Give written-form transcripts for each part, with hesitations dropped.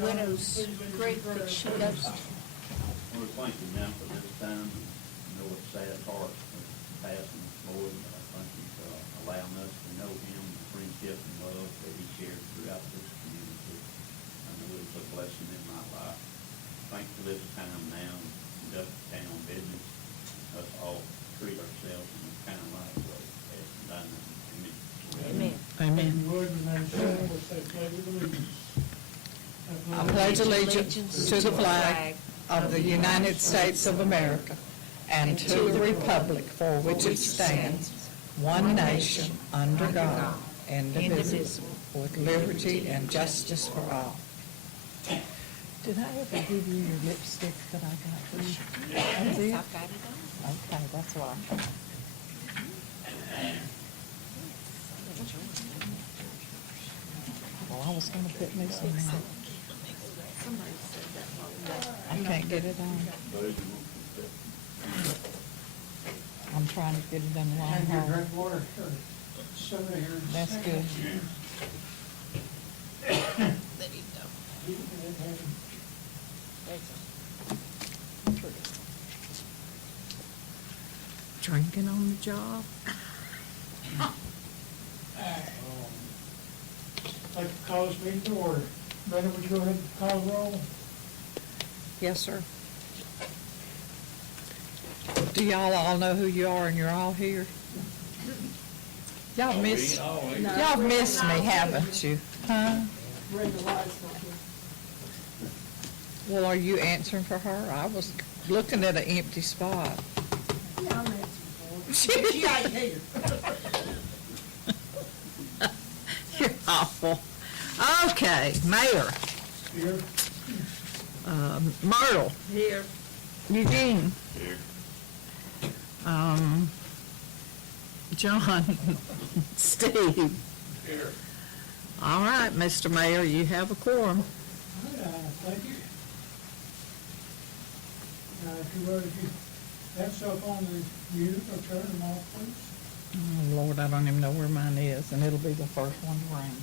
widow's grief that she lost. I want to thank you now for this time. I know it's sad part of passing Floyd, but I thank you for allowing us to know him, the friendship and love that he shared throughout this community. I know it was a blessing in my life. Thank you for this time now, and conduct town business. Us all treat ourselves in a kind of right way. As done. Amen. Amen. Amen. You would, and then Sarah will say pledge of allegiance. I pledge allegiance to the flag of the United States of America and to the republic for which it stands, one nation, under God, indivisible, with liberty and justice for all. Did I ever give you your lipstick that I got for you? I did? I've got it on. Okay, that's why. Well, I was gonna put me some in. Somebody said that long ago. I can't get it on. I'm trying to get it in the long And your haul. drink water, sure. Soda here. in a That's second. good. There you go. You can have it. Drinking on the job? Like to call this meeting to order. Brenda, would you go ahead and call the roll? Yes, sir. Do y'all all know who you are and you're all here? Y'all missed me, haven't you? Huh? Brenda White's not here. Well, are you answering for her? I was looking at an empty spot. Yeah, I'm answering for her. She ain't here. You're awful. Okay, Mayor. Here. Myrtle. Here. Eugene. Here. John. Steve. Here. All right, Mr. Mayor, you have a quorum. Thank you. If you would, if you have cell phone to mute or turn them off, please. Oh, Lord, I don't even know where mine is, and it'll be the first one to ring.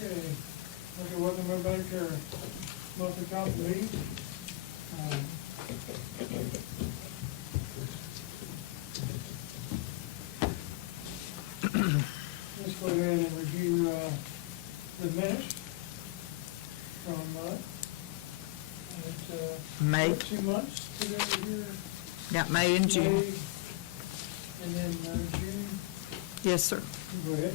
Okay. Okay, welcome everybody to our monthly council meeting. Let's go ahead and review the minutes from May. 2 months together here. Got May and June. May, and then June. Yes, sir. Go ahead.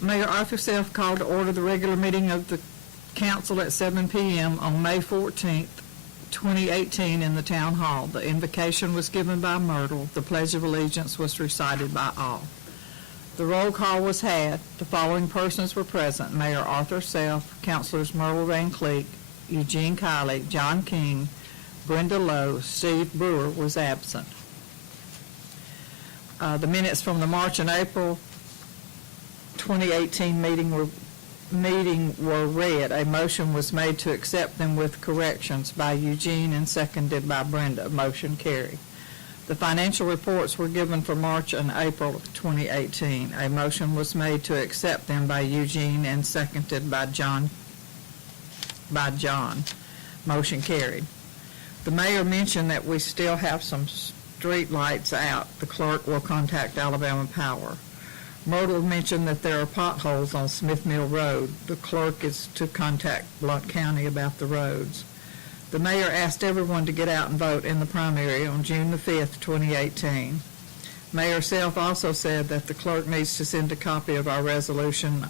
Mayor Arthur Self called to order the regular meeting of the council at 7 p.m. on May 14th, 2018 in the town hall. The invocation was given by Myrtle. The Pledge of Allegiance was recited by all. The roll call was had. The following persons were present: Mayor Arthur Self, Councilors Myrtle Van Cleek, Eugene Kiley, John King, Brenda Lowe. Steve Brewer was absent. The minutes from the March and April 2018 meeting were read. A motion was made to accept them with corrections by Eugene and seconded by Brenda. Motion carried. The financial reports were given for March and April of 2018. A motion was made to accept them by Eugene and seconded by John. Motion carried. The mayor mentioned that we still have some street lights out. The clerk will contact Alabama Power. Myrtle mentioned that there are potholes on Smith Mill Road. The clerk is to contact Blount County about the roads. The mayor asked everyone to get out and vote in the primary on June the 5th, 2018. Mayor Self also said that the clerk needs to send a copy of our resolution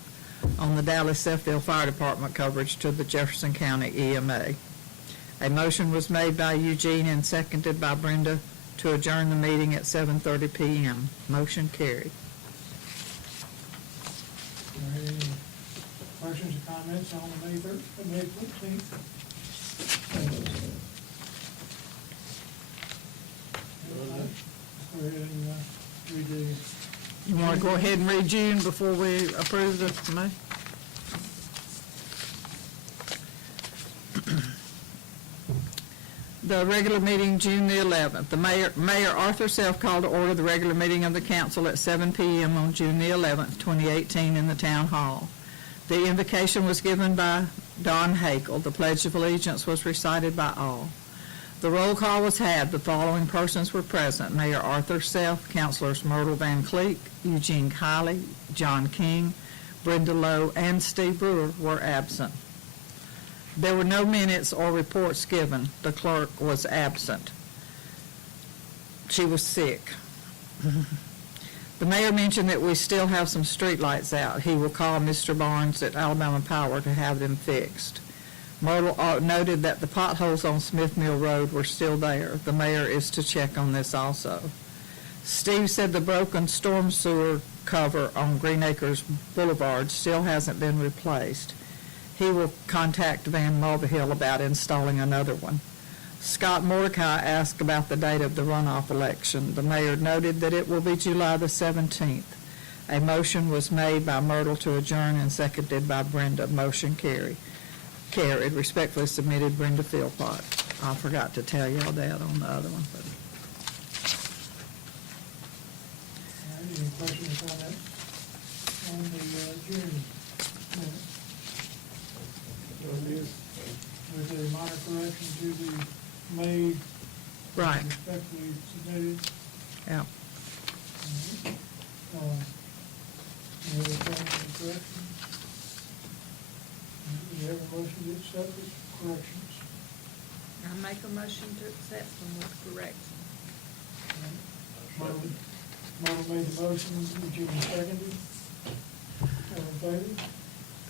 on the Dallas-Seffield Fire Department coverage to the Jefferson County EMA. A motion was made by Eugene and seconded by Brenda to adjourn the meeting at 7:30 p.m. Motion carried. Any questions or comments on the May 14th? Let's go ahead and read the You want to go ahead and read June before we approve the May? The regular meeting, June the 11th. The Mayor Arthur Self called to order the regular meeting of the council at 7 p.m. on June the 11th, 2018 in the town hall. The invocation was given by Don Hakel. The Pledge of Allegiance was recited by all. The roll call was had. The following persons were present: Mayor Arthur Self, Councilors Myrtle Van Cleek, Eugene Kiley, John King, Brenda Lowe, and Steve Brewer were absent. There were no minutes or reports given. The clerk was absent. She was sick. The mayor mentioned that we still have some street lights out. He will call Mr. Barnes at Alabama Power to have them fixed. Myrtle noted that the potholes on Smith Mill Road were still there. The mayor is to check on this also. Steve said the broken storm sewer cover on Green Acres Boulevard still hasn't been replaced. He will contact Van Mulvihill about installing another one. Scott Mordecai asked about the date of the runoff election. The mayor noted that it will be July the 17th. A motion was made by Myrtle to adjourn and seconded by Brenda. Motion carried. Respectfully submitted, Brenda Philpott. I forgot to tell y'all that on the other one. But. All right, any questions or comments on the June minutes? With a minor correction to the May. Right. Respectfully submitted. Yeah. Any other comments or corrections? Do you have a motion to accept the corrections? I make a motion to accept them with correction. Martin made the motion, Eugene seconded. All in favor?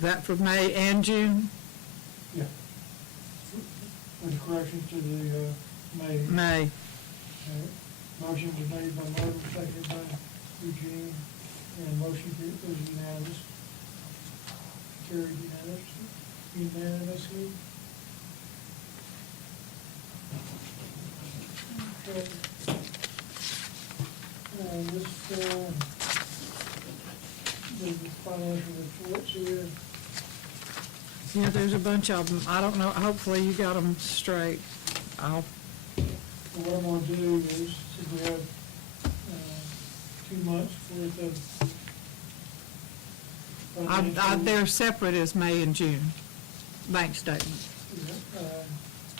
That for May and June? Yeah. With corrections to the, May. May. Motion was made by Martin, seconded by Eugene, and motion was unanimous. Carried unanimously. Okay. The financial reports here. Yeah, there's a bunch of them. I don't know. Hopefully you got them straight. What I'm gonna do is, since we have, 2 months worth of. financial- They're separate as May and June bank statement.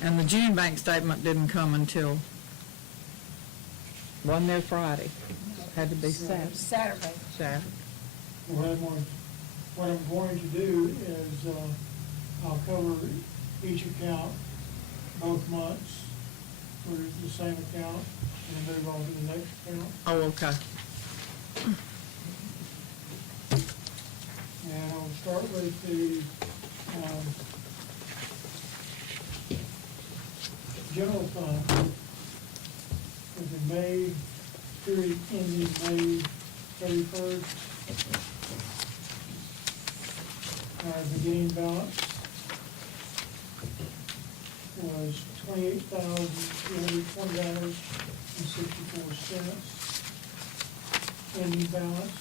And the June bank statement didn't come until, wasn't there Friday? Had to be Saturday. Saturday. What I'm going to do is, I'll cover each account both months for the same account and move on to the next account. Oh, okay. And I'll start with the, general fund. With the May, period ending May 31st. Beginning balance was $28,220.64. Ending balance,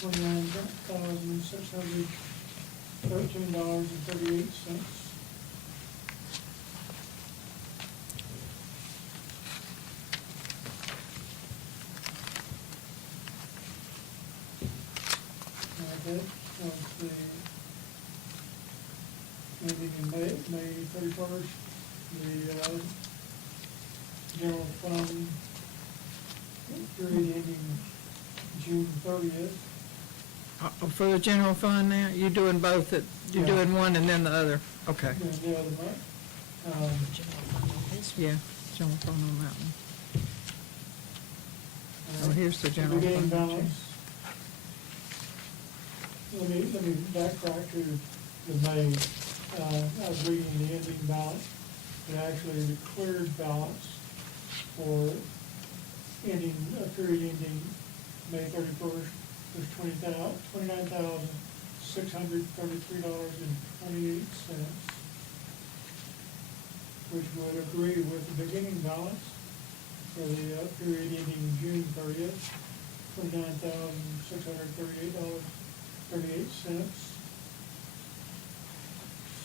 $29,613.38. That was the ending in May 31st. The general fund period ending June 30th. For the general fund now, you're doing both, you're Yeah. doing one and then the other? Okay, Then the other month. General fund on this one. yeah, general fund on that one. Oh, here's the general Beginning fund. balance. Let me backtrack to the May. I was reading the ending balance, but actually the cleared balance for ending, period ending May 31st was $29,633.28, which would agree with the beginning balance for the period ending June 30th, $29,638.38.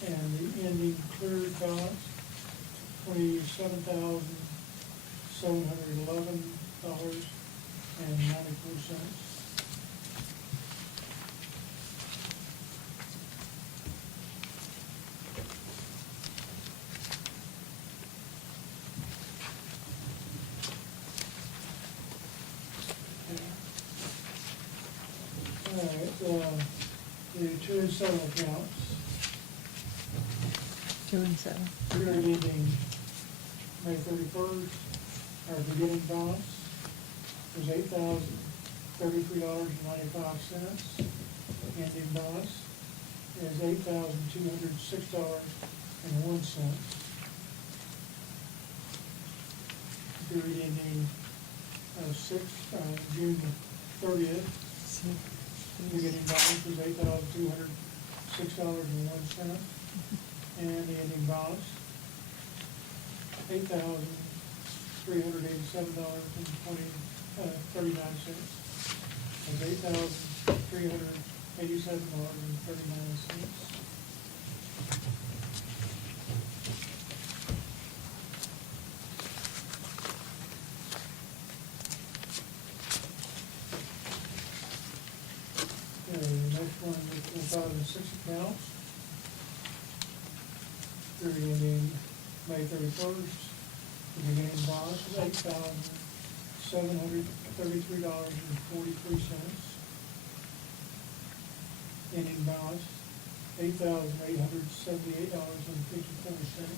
And the ending cleared balance, $27,711.94. All right, the 2 and 7 accounts, 2 and 7. period ending May 31st, our beginning balance was $8,033.95. Ending balance is $8,206.01. Period ending June 30th, beginning balance was $8,206.01. And the ending balance, $8,387.39. That's $8,387.39. Okay, the next one is the 2006 accounts. Period ending May 31st, the beginning balance is $8,733.43. Ending balance, $8,878.54.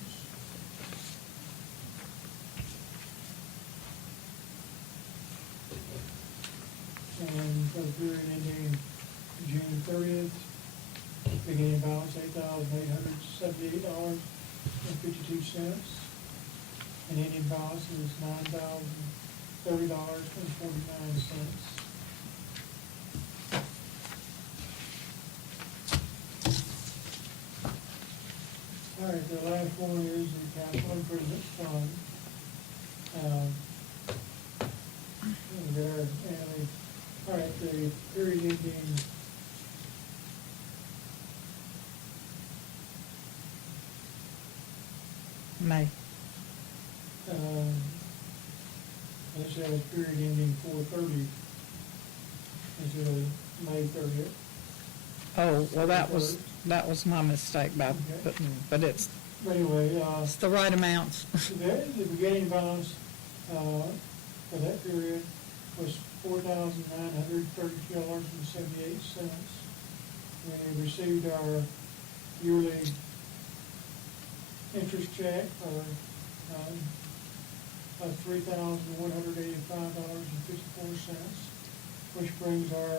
And for the period ending June 30th, beginning balance $8,878.52, and ending balance is $9,030.49. All right, the last one is the capital improvement fund. All right, the period ending May. This has period ending 4/30 instead of May 30th. Oh, well, that was my mistake by Okay. putting, but it's But anyway, the right amounts. the beginning balance, for that period was $4,932.78. We received our yearly interest check for, of $3,185.54, which brings our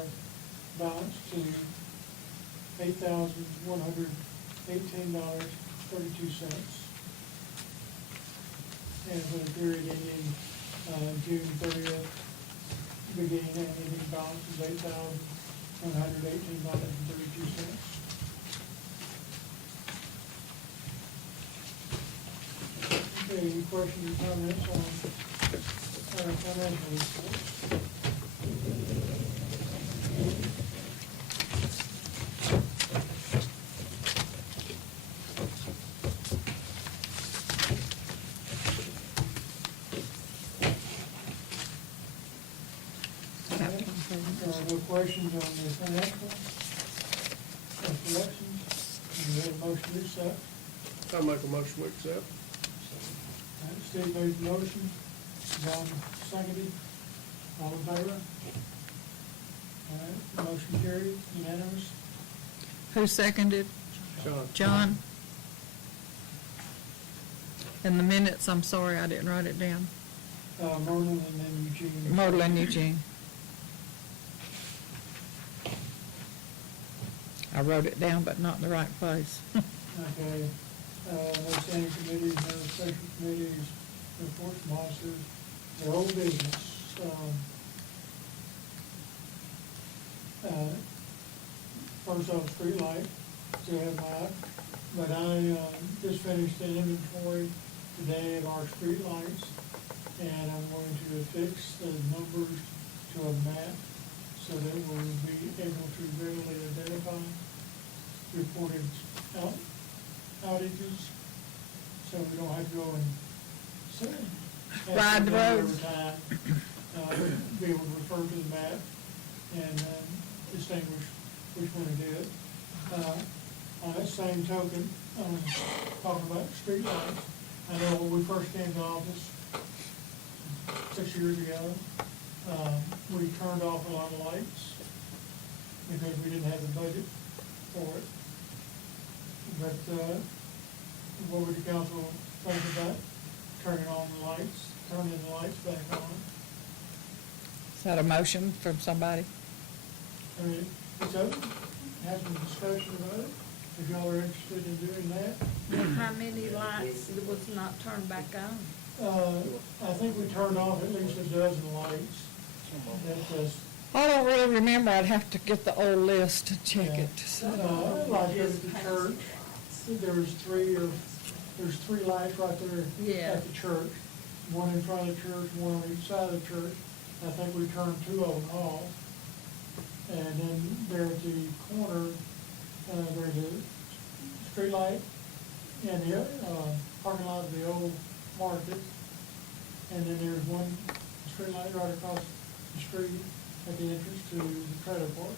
balance to $8,118.32. And for the period ending, June 30th, beginning and ending balance is $8,118.32. Okay, any questions or comments on our financial report? There are no questions on the financial collections. And we have a motion to accept. I'll make a motion to accept. Steve made the motion, John seconded, all in favor? All right, motion carried, unanimous. Who seconded? John. John? In the minutes, I'm sorry, I didn't write it down. Merlin and then Eugene. Myrtle and Eugene. I wrote it down, but not in the right place. Okay, no standing committees, no special committees, reports from officers, their old business. First off, street light, still have my, but I just finished an inventory today of our street lights, and I'm going to fix the numbers to a map so that we'll be able to readily identify reported outages, so we don't have to go and say. Ride the every roads. time, be able to refer to the map and distinguish which one it is. On that same token, talking about streetlights, I know when we first came to office 6 years ago, we turned off a lot of lights because we didn't have the budget for it. But, what would the council think about turning on the lights, turning the lights back on? Is that a motion from somebody? I mean, it's open, have some discussion about it, if y'all are interested in doing that. And how many lights was not turned back on? I think we turned off at least a dozen lights. That's, I don't really remember. I'd have to get the old list to check Yeah. it. like at the church, there's three lights right there Yeah. at the church. One in front of the church, one on each side of the church. I think we turned two of them off. And then there at the corner, there's a street light in the, parking lot of the old market. And then there's one street light right across the street at the entrance to the trailer park.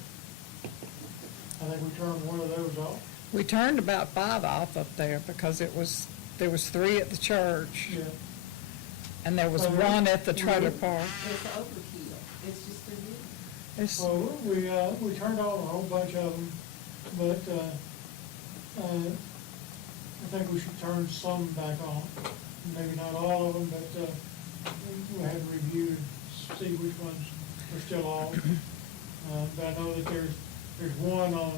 I think we turned one of those off. We turned about 5 off up there because there was 3 at the church Yeah. and there was Oh, one at the trailer really? park. It's overkill, it's just a new. It's, Well, we turned off a whole bunch of them, but, I think we should turn some back on. Maybe not all of them, but, we had to review, see which ones are still off. But I know that there's one on,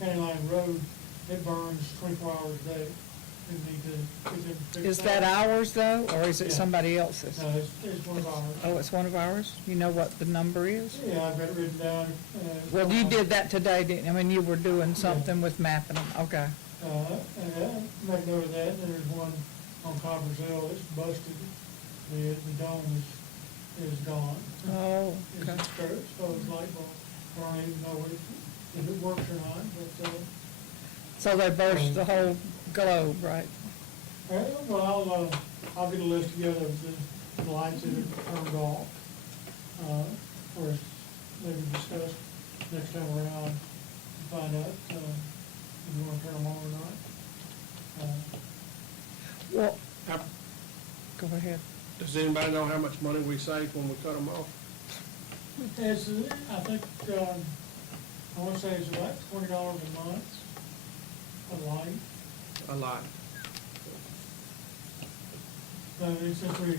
County Line Road, it burns 24 hours a day. We need to get them fixed. is that ours though, or is it Yeah. somebody else's? No, it's one of ours. Oh, it's one of ours? You know what the number is? Yeah, I've got it written down. Well, you did that today, didn't you? I mean, you were doing something with mapping them, okay. And make note of that, and there's one on Copper's Hill, it's busted, the dome is gone. Oh, It's okay. exposed light bulb, I don't even know if it works or not, but, So they burst the whole globe, right? well, I'll get a list together of the lights that are turned off, for us, maybe discuss next time around, to find out, if you wanna turn them on or not. Well, How- go ahead. Does anybody know how much money we save when we cut them off? It's, I think, I wanna say it's about $20 a month, a light. A lot. Since we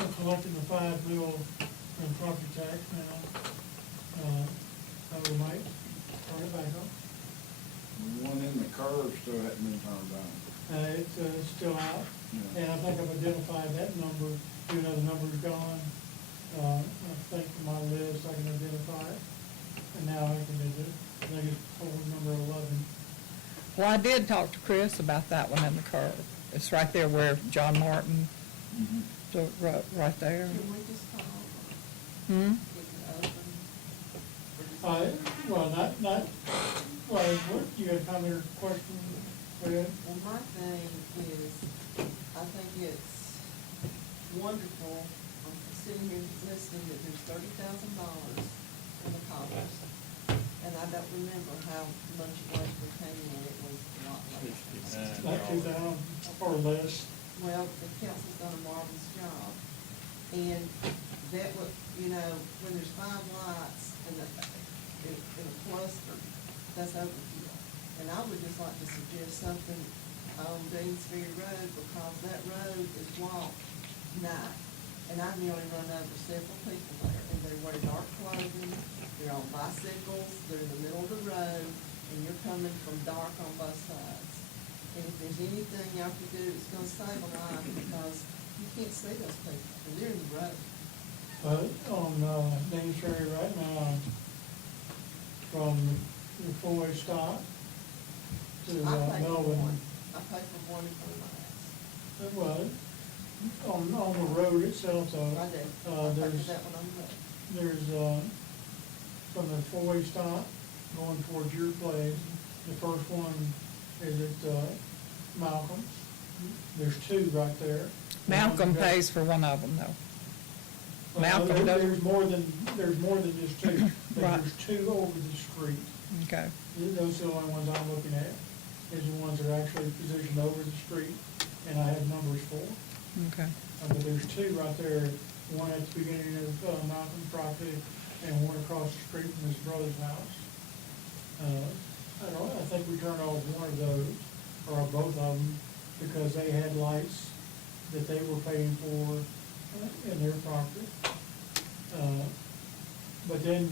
are collecting the $5 million in property tax now, we might turn it back on. The one in the curve still hadn't been turned on. It's still out, Yeah. and I think I've identified that number, even though the number's gone. I think from my list, I can identify it, and now I can do it. I think it's total number 11. Well, I did talk to Chris about that one in the curve. It's right there where John Martin, right there. Can we just call, Hmm? get it open? Well, not, well, what, you got a comment or question, Fred? Well, my thing is, I think it's wonderful, I'm sitting here listening that there's $30,000 in the coffers. And I don't remember how much it was we came in, it was a lot less. Like 2,000 or less. Well, the council's done a marvelous job. And that would, when there's 5 lights in a cluster, that's overkill. And I would just like to suggest something on Deansbury Road, because that road is walked night. And I've nearly run over several people there, and they wear dark clothing, they're on bicycles, they're in the middle of the road, and you're coming from dark on both sides. And if there's anything y'all can do, it's gonna save a life, because you can't see those people, and they're in the road. On, Main Street right now, from the four-way stop to, I pay for Melvin. one, I pay for one in front of my house. Well, on the road itself, though. I do. Uh, I there's- figured that one on the, There's, from the four-way stop going towards your place, the first one is at, Malcolm's. There's two right there. Malcolm pays for one of them, though. Well, Malcolm does- There's more than just two, but Right. there's two over the street. Okay, Those are the only ones I'm looking at, is the ones that are actually positioned over the street, and I have numbers for. okay. But there's two right there, one at the beginning of Malcolm's property and one across the street from his brother's house. I think we turned off one of those, or both of them, because they had lights that they were paying for in their property. But then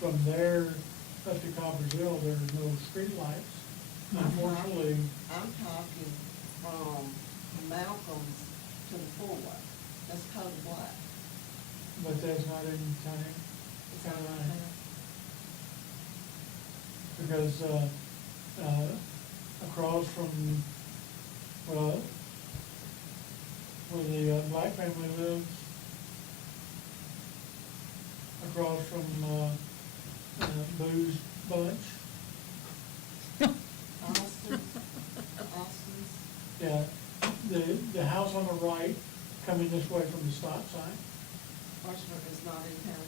from there up to Coppersville, there's no street lights. Unfortunately, I'm talking from Malcolm's to the four-way. That's Code Black. but that's not in county. It's on the town. Because, across from, well, where the black family lives, across from, Boo's Bunch, Austin's, yeah, the house on the right, coming this way from the stop sign, Archibald is not in town.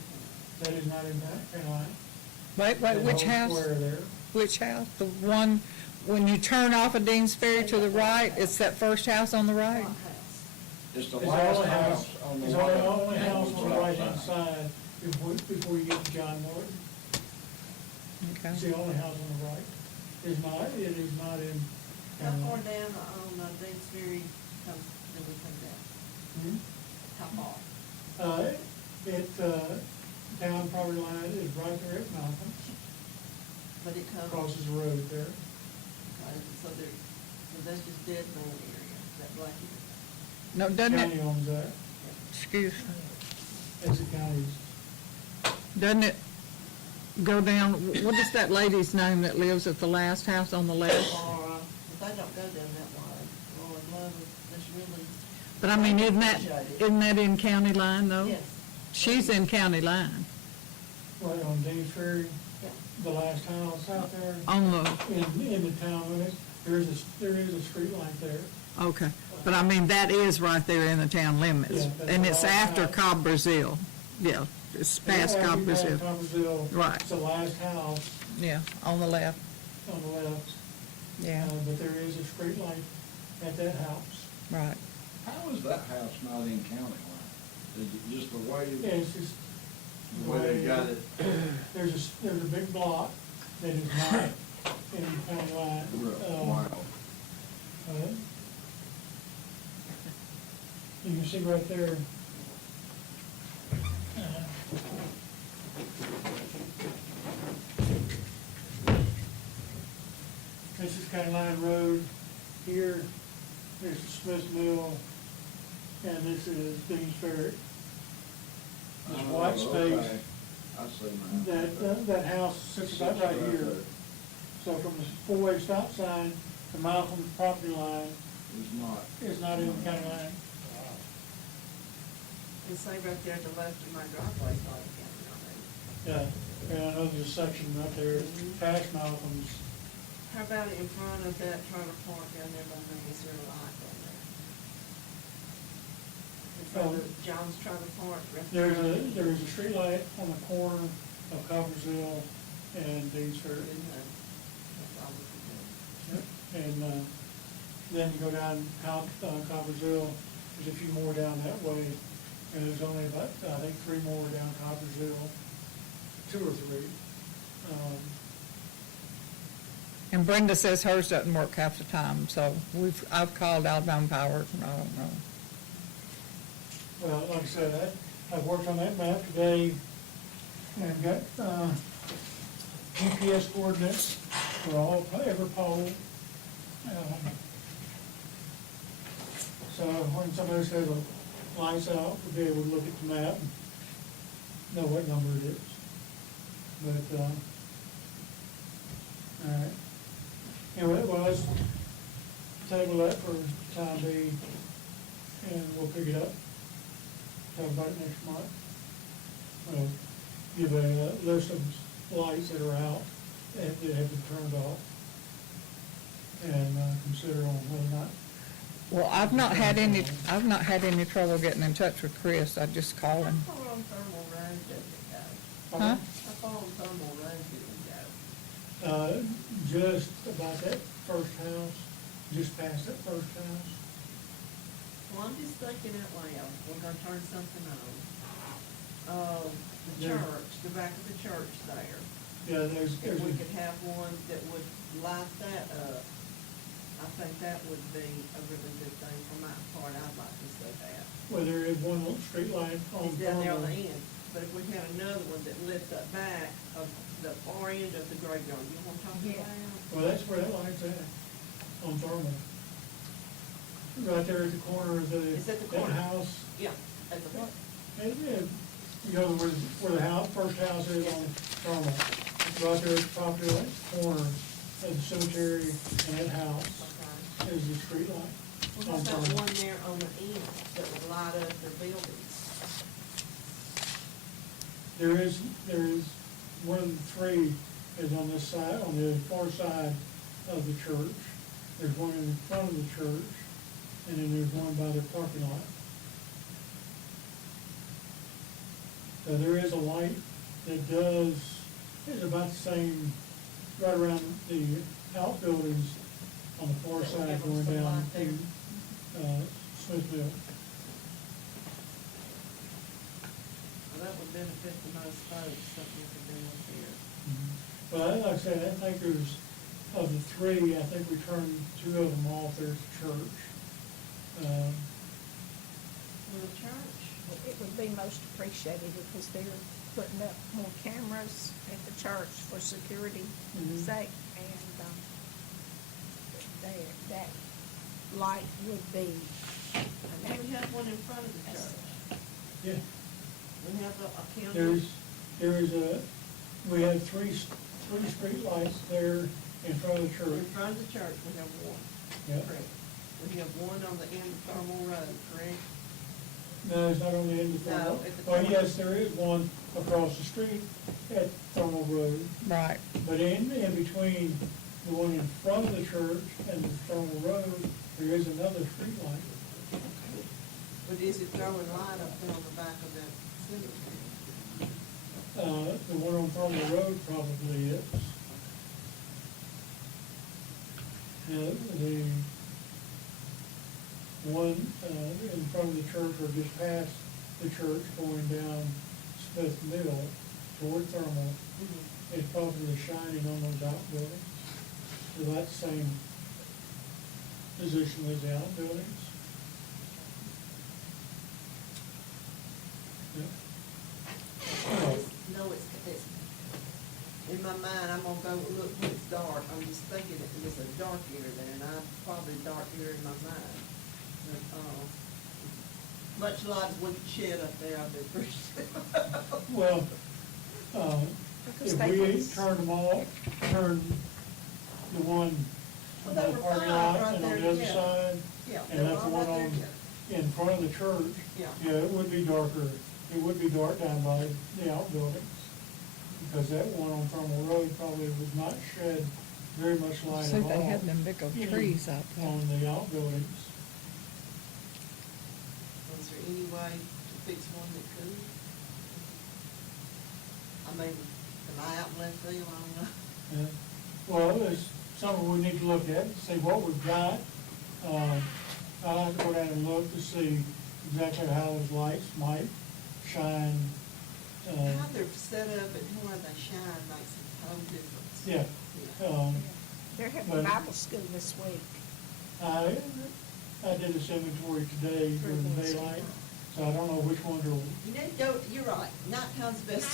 that is not in that, kind of line. Wait, That which whole house? Square there. Which house? The one, when you turn off of Dean's Ferry to the right, it's that first house on the right? White House. It's the It's last only house on the It's right. only house on the Stop right-hand sign. side before you get to John Morton. Okay. It's the only house on the right. It is not in. How far down on Dean's Ferry comes, do we come down? Hmm? How far? Town property line is right there at Malcolm's, But it comes, crosses the road there. so there, so that's just dead man area, that black area. No, doesn't County it, owns that. excuse me, It's the county's. doesn't it go down, what is that lady's name that lives at the last house on the left? Laura, but they don't go down that way. Lord love it, that's really. But I mean, isn't that in county line, though? Yes. She's in county line, Right on Dean's Ferry, Yeah. the last house out there, on the, in the town limits, there is a street light there. okay. But I mean, that is right there in the town limits, Yeah, that's and it's the last after house. Cobb Brazil. Yeah, it's past After Cobb you pass Brazil. Coppersville, Right. it's the last house Yeah, on the left, on the left. yeah, But there is a street light at that house. right. How is that house not in county line? Is it just the way, Yeah, it's just. the way they got it? There's a big block that is not in county line. Wow. You can see right there. This is County Line Road. Here, there's the Smith Mill, and this is Dean's Ferry. This Oh, white space, okay. I see now. that house sits about right here. So from the four-way stop sign to Malcolm's property line It's not. is not in county line. And say right there at the left of my driveway, is not a county line. Yeah, and I know there's a section up there past Malcolm's. How about in front of that trailer park down there by me, is there a light down there? In front of John's Trailer Park? There's a street light on the corner of Coppersville and Dean's Ferry. That's all we can do. And, then you go down Coppersville, there's a few more down that way, and there's only about, I think, 3 more down Coppersville, 2 or 3. And Brenda says hers doesn't work half the time, so I've called Alabama Power, and I don't know. Well, like I said, I've worked on that map today and got, GPS coordinates for every pole. So when somebody says a lights out, we'll be able to look at the map and know what number it is. But, all right. Anyway, well, let's table that for the time being. and we'll pick it up, talk about it next month. Give a list of lights that are out, that have been turned off, and consider on whether or not. Well, I've not had any trouble getting in touch with Chris. I just called him. How far on Thermal Road does it go? Huh? How far on Thermal Road does it go? Just about that first house, just past that first house. Well, I'm just thinking out loud, we're gonna turn something on. The Yeah. church, the back of the church there. Yeah, there's, If we could have one that would light that up, I think that would be a really good thing for my part, I'd like to see that. well, there is one little street light on It's down there on the Thermal. end, but if we had another one that lit up back of the far end of the graveyard, you know what I'm talking Yeah. about? Well, that's where that light's at, on Thermal. Right there at the corner of It's at the that corner. house. Yeah, at the what? And, you know, where the house, first house is on Thermal. Right there at the property line corner of the cemetery and that house Okay. is the street light. What about one there on the end that would light up the buildings? There is one of the three is on this side, on the far side of the church. There's one in front of the church, and then there's one by the parking lot. So there is a light that is about the same, right around the outbuildings on the far That would side give them going some down light there. to, Smithville. Well, that would benefit the most folks, something we could do up here. Well, like I said, I think there's, of the three, I think we turned two of them off there at the church. Well, the church, It would be most appreciated because they're putting up more cameras at the church for security Mhm. sake, and, that light would be and we have one in front of the church. Yeah, We have a there counter is we have three street lights there in front of the in church. front of the church, we have one. Yeah. Correct. We have one on the end of Thermal Road, correct? No, it's not on the end of No, Thermal. at the Well, corner. yes, there is one across the street at Thermal Road, Right. but in between the one in front of the church and the Thermal Road, there is another street light. But is it throwing light up there on the back of that cemetery? The one on Thermal Road probably is. The one, in front of the church or just past the church going down Smith Mill toward Thermal is probably shining on those outbuildings. So that same position as the outbuildings. Yeah. No, it's, in my mind, I'm gonna go look when it's dark, I'm just thinking it's a dark area there, and I'm probably dark area in my mind. But, much light as we could shed up there, I'd be appreciative. Well, Because if they we would- turn them all, turn the one Well, on they the were parking fine lot right and on there, the other yeah. side, Yeah, and they're that's the all one right there, on, yeah. in front of the church. Yeah. Yeah, it would be darker, it would be dark down by the outbuildings, because that one on Thermal Road probably would not shed very much light See, at all. they have them big old trees out there. On the outbuildings. Is there any way to fix one that could? I mean, am I out in left field, I don't know. Yeah. Well, it's something we need to look at, see what we've got. I'll have to go down and look to see exactly how those lights might shine. How they're set up and where they shine makes a total difference. Yeah, Yeah. They're having But- Bible school this week. I did this inventory today during the daylight, so I don't know which ones are, You need to go, you're right, nighttime's best.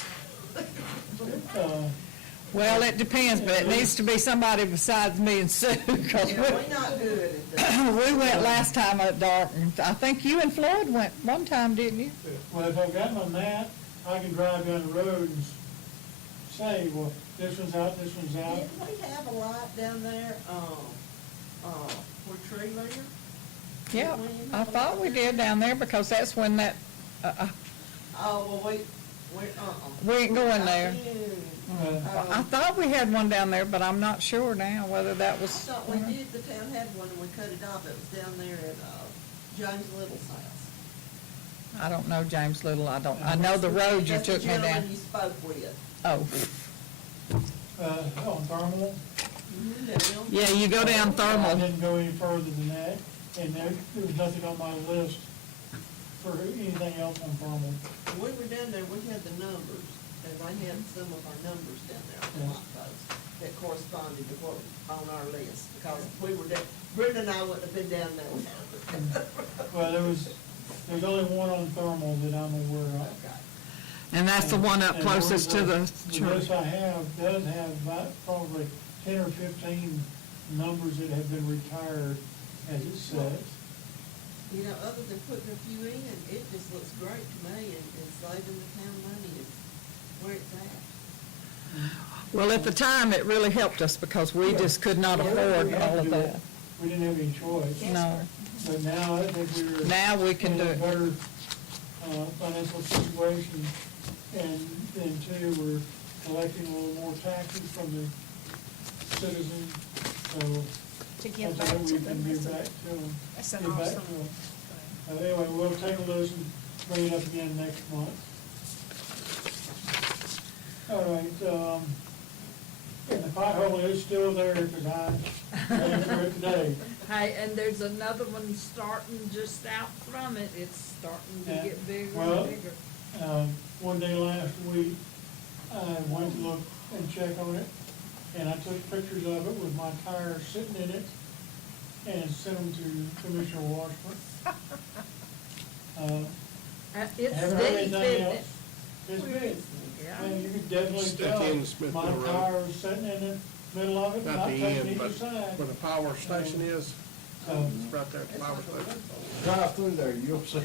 Well, it depends, but it needs to be somebody besides me and Sue, because Yeah, we're not good at that. we went last time at dark, and I think you and Floyd went one time, didn't you? well, if I've got my map, I can drive down the road and say, well, this one's out, this one's out. Didn't we have a light down there, where Tree live? Yeah, Didn't we? I thought we did down there because that's when that, Oh, well, we ain't going there. Uh, I thought we had one down there, but I'm not sure now whether that I was. thought we did, the town had one and we cut it off, it was down there at, James Little's house. I don't know James Little, I know the road you That's the took me gentleman down. you spoke with. Oh, On Thermal, yeah, you go down I Thermal. didn't go any further than that, and there was nothing on my list for anything else on Thermal. When we were down there, we had the numbers, and I had some of our numbers down there on the Yeah. lot post that corresponded to what was on our list, because we were down, Brenda and I wouldn't have been down there without it. Well, there's only one on Thermal that I'm aware of. Okay. And that's the one up And closest to the The church. list I have does have about probably 10 or 15 numbers that have been retired, as it says. You know, other than putting a few in, it just looks great to me, and saving the town money is where it's at. Well, at the time, it really helped us because we just could not Yeah, afford we had all to of do it. that. We didn't have any choice. No, But now I think we're. now we can in do a it. better financial situation, and then too, we're collecting a little more taxes from the citizens, so To give that's back what to we can them. give back to them. That's an Give back awesome to them. thing. Anyway, we'll take a listen, bring it up again next month. All right, and the pothole is still there, because I ran through it today. Hey, and there's another one starting just out from it, it's starting to Yeah. get bigger Well, and bigger. One day last week, I went to look and check on it, and I took pictures of it with my tires sitting in it, and sent them to Commissioner Washburn. It's Haven't heard deep, anything isn't else. it? It's big, Yeah. and you could definitely Stick tell, in the Smith my Mill Road. tire was sitting in the middle of it, Not not the taking end, either but side. where the power station is, So, it's right there at the power station. Drive through there, you'll see.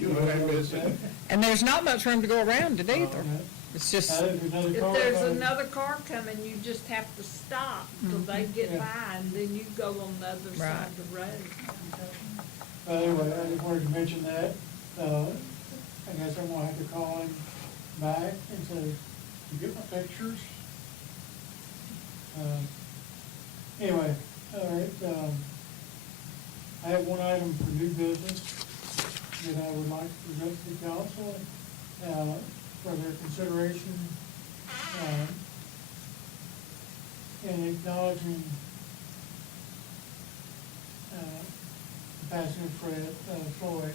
You won't miss it. And there's not much room to go around it either. yeah. It's just, If another If car there's comes- another car coming, you just have to stop till they get Yeah. by, and then you go on the other side Right. of the road. Anyway, I just wanted to mention that. I guess I'm gonna have to call him back and say, you get my pictures? Anyway, all right, I have one item for new business that I would like to present to the council, for their consideration, in acknowledging, the passing of Fred Floyd.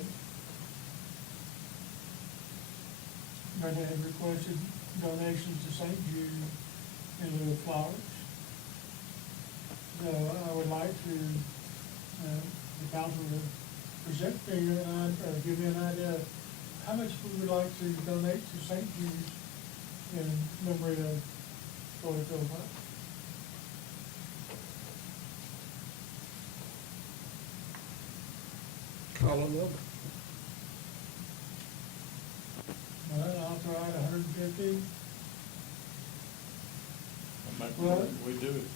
Brenda had requested donations to St. Jude in lieu of flowers. So I would like to, the council to present me, or give me an idea of how much we would like to donate to St. Jude in memory of Floyd Philpott. Call them over. Well, I'll throw out 150. I make a Well- motion, we do it.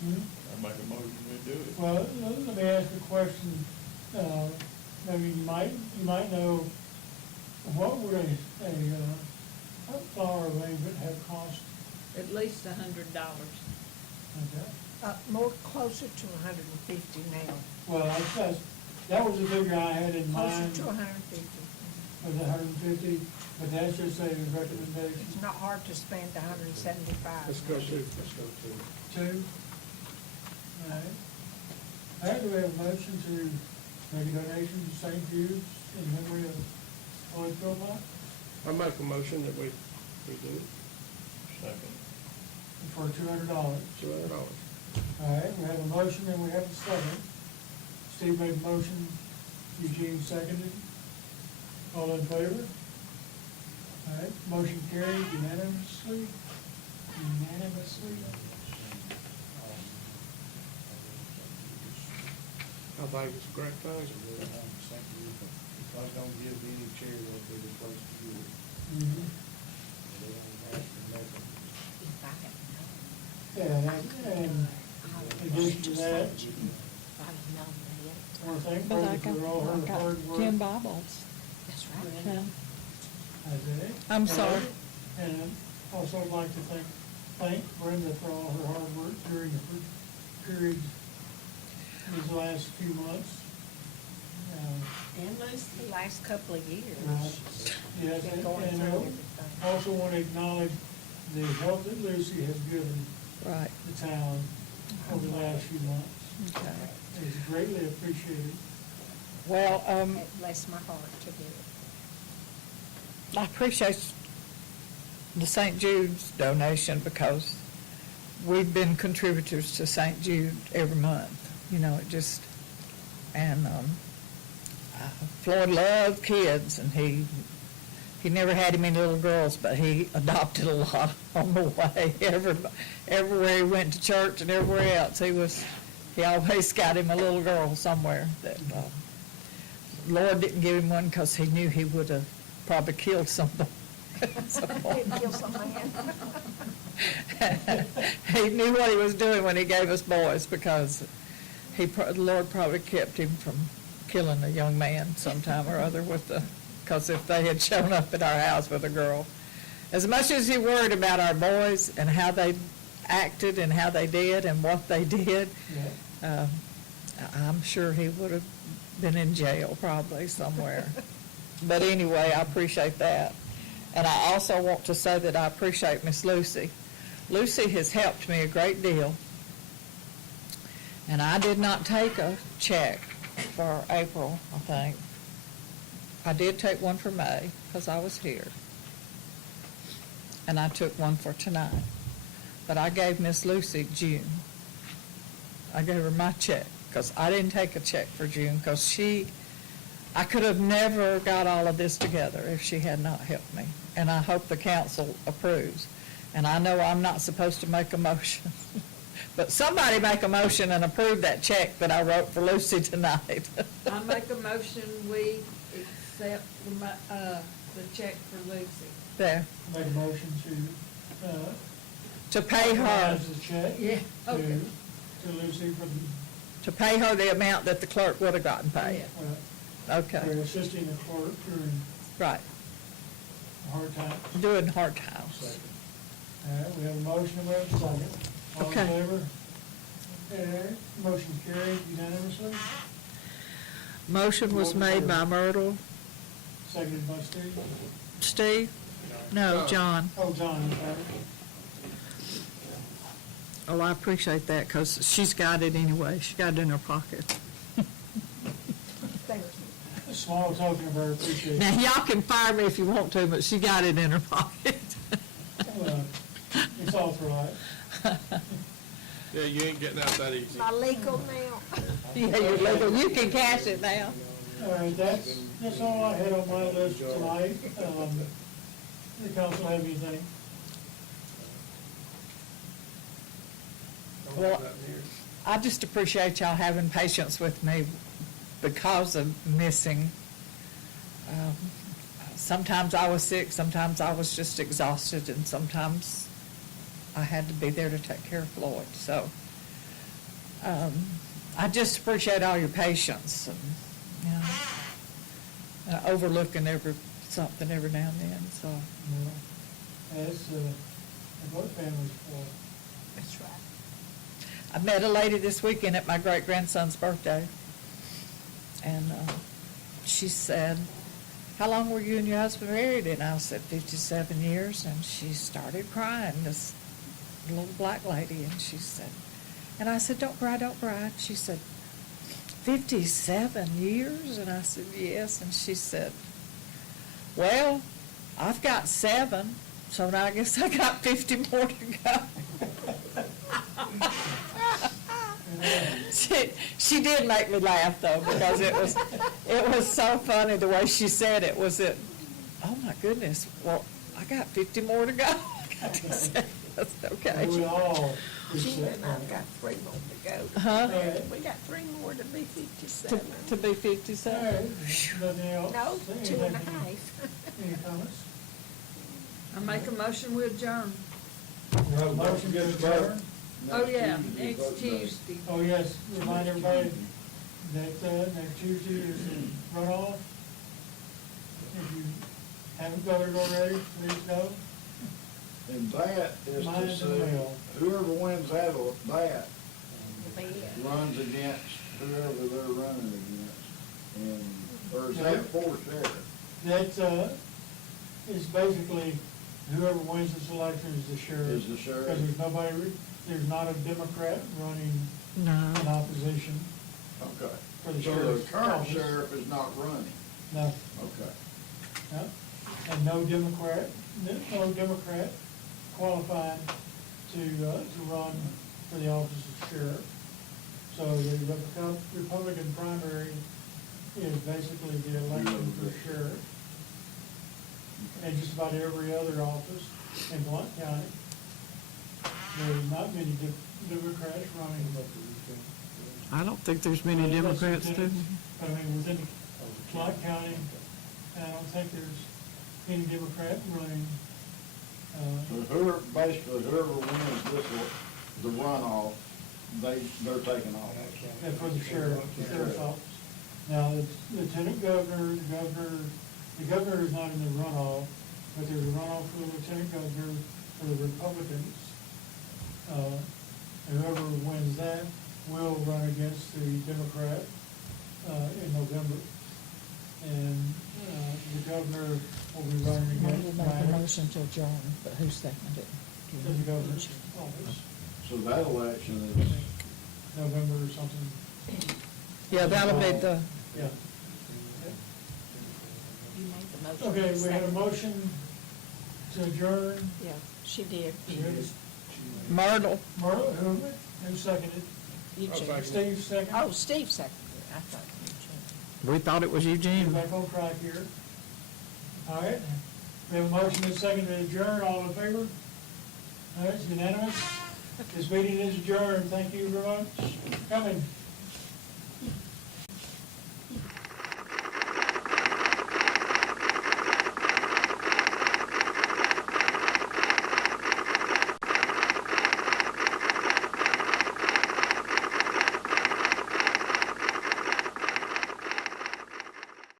Hmm? I make a motion, we do it. Well, let me ask a question, maybe you might know, what would a flower arrangement have cost? At least $100. Okay. More closer to 150 now, Well, that was the figure I had in closer mind, to 150. was 150, but that's just a recommendation. It's not hard to spend 175. Let's go to. Two? All right. All right, do we have a motion to make a donation to St. Jude's in memory of Floyd Philpott I make a motion that we do it. Second. for $200? $200. All right, we have a motion and we have a second. Steve made the motion, Eugene seconded. All in favor? All right, motion carried unanimously. Unanimously. I think it's a great thing. If I don't give any chair, they'll be the place to do it. Mhm. They don't ask for nothing. If I had known, Yeah, and in addition to that, if I'd have known that, I want to thank But I Brenda got, for all her I got hard work. 10 Bibles. That's right. Yeah. Isaiah. I'm sorry. And also I'd like to thank Brenda for all her hard work during the period these last few months. And Lucy. The last couple of years. Yes, Been going and through I everything. also want to acknowledge the help that Lucy has given Right, the town over the last few months. okay. It's greatly appreciated. Well, It blessed my heart to do it. I appreciate the St. Jude's donation because we've been contributors to St. Jude every month. You know, it just, and Floyd loved kids, and he never had him any little girls, but he adopted a lot on the way. Everywhere he went to church and everywhere else, he always got him a little girl somewhere. That Lord didn't give him one because he knew he would have probably killed somebody. Didn't kill some man. He knew what he was doing when he gave us boys because the Lord probably kept him from killing a young man sometime or other because if they had shown up at our house with a girl. As much as he worried about our boys and how they acted and how they did and what they did, Yeah. I'm sure he would have been in jail probably somewhere. But anyway, I appreciate that. And I also want to say that I appreciate Miss Lucy. Lucy has helped me a great deal. And I did not take a check for April, I think. I did take one for May because I was here. And I took one for tonight. But I gave Miss Lucy June. I gave her my check because I didn't take a check for June because I could have never got all of this together if she had not helped me. And I hope the council approves. And I know I'm not supposed to make a motion, but somebody make a motion and approve that check that I wrote for Lucy tonight. I make a motion, we accept the check for Lucy. There, Make a motion to pay her, authorize the check Yeah, okay. to Lucy for to pay her the amount that the clerk would have gotten paid. Okay, for assisting the clerk during right, hard times. doing hard times. All right, we have a motion, we have a second. All in Okay. favor? Okay, motion carried unanimously, Motion was made by Myrtle. seconded by Steve. Steve? No, John. Oh, John, okay. Oh, I appreciate that because she's got it anyway. She got it in her pocket. Thank you. A small token of our appreciation. Now, y'all can fire me if you want to, but she got it in her pocket. It's all for life. Yeah, you ain't getting out that easy. My legal now. Yeah, you're legal. You can cash it now. All right, that's all I had on my list tonight. The council have anything? Well, I just appreciate y'all having patience with me because of missing. Sometimes I was sick, sometimes I was just exhausted, and sometimes I had to be there to take care of Floyd. So I just appreciate all your patience and, you know, overlooking something every now and then, so. That's, both families for. That's right. I met a lady this weekend at my great-grandson's birthday, and she said, "How long were you and your husband married?" And I said, 57 years, and she started crying, this little black lady, and she said, and I said, don't cry, don't cry. She said, 57 years? And I said, yes, and she said, well, I've got 7, so now I guess I got 50 more to go. She did make me laugh though, because it was so funny the way she said it. Was it? Oh my goodness! Well, I got 50 more to go. That's okay. We all She appreciate and I've that. got 3 more to go. Huh? We got 3 more to be To, 57. to be All 57. right, nothing else? No, Anything 2.5. Any comments? I make a motion, we adjourn. We have a motion to adjourn. Oh, yeah, next Tuesday. Oh, yes, remind everybody, Next Tuesday is the runoff. If you haven't voted already, please go. And that is Mine to is in the say, mail. whoever wins that Be it. runs against whoever they're running against. And, or is that for sheriff? That, is basically whoever wins this election is the sheriff. Is the sheriff? Because there's nobody, there's not a Democrat running No. in opposition. Okay. For the So sheriff's the current office. sheriff is not running? No, Okay. no, and no Democrat qualified to run for the office of sheriff. So the Republican primary is basically the election for sheriff. And just about every other office in Blount County, there's not many Democrats running. I don't think there's many Democrats, do But I mean, within Blount County, I don't think there's any Democrat running. So basically whoever wins this, the runoff, they're taking off. And for the sheriff's office. Now, the lieutenant governor, the governor is not in the runoff, but there's a runoff for the lieutenant governor for the Republicans. Whoever wins that will run against the Democrat, in November. And, the governor will be running We'll against make a Maddox motion to adjourn, but who seconded it? in the governor's office, So that election is, November or something, Yeah, that'll be the, yeah. You made the motion. Okay, we have a Second. motion to adjourn. Yeah, she did. Myrtle. Who seconded? Eugene. second. Steve seconded. Oh, Steve seconded it. I thought Eugene. We thought it was Eugene. Back on track here. All right, we have a motion and a second to adjourn, all in favor? All right, it's unanimous. This meeting is adjourned, thank you very much for coming.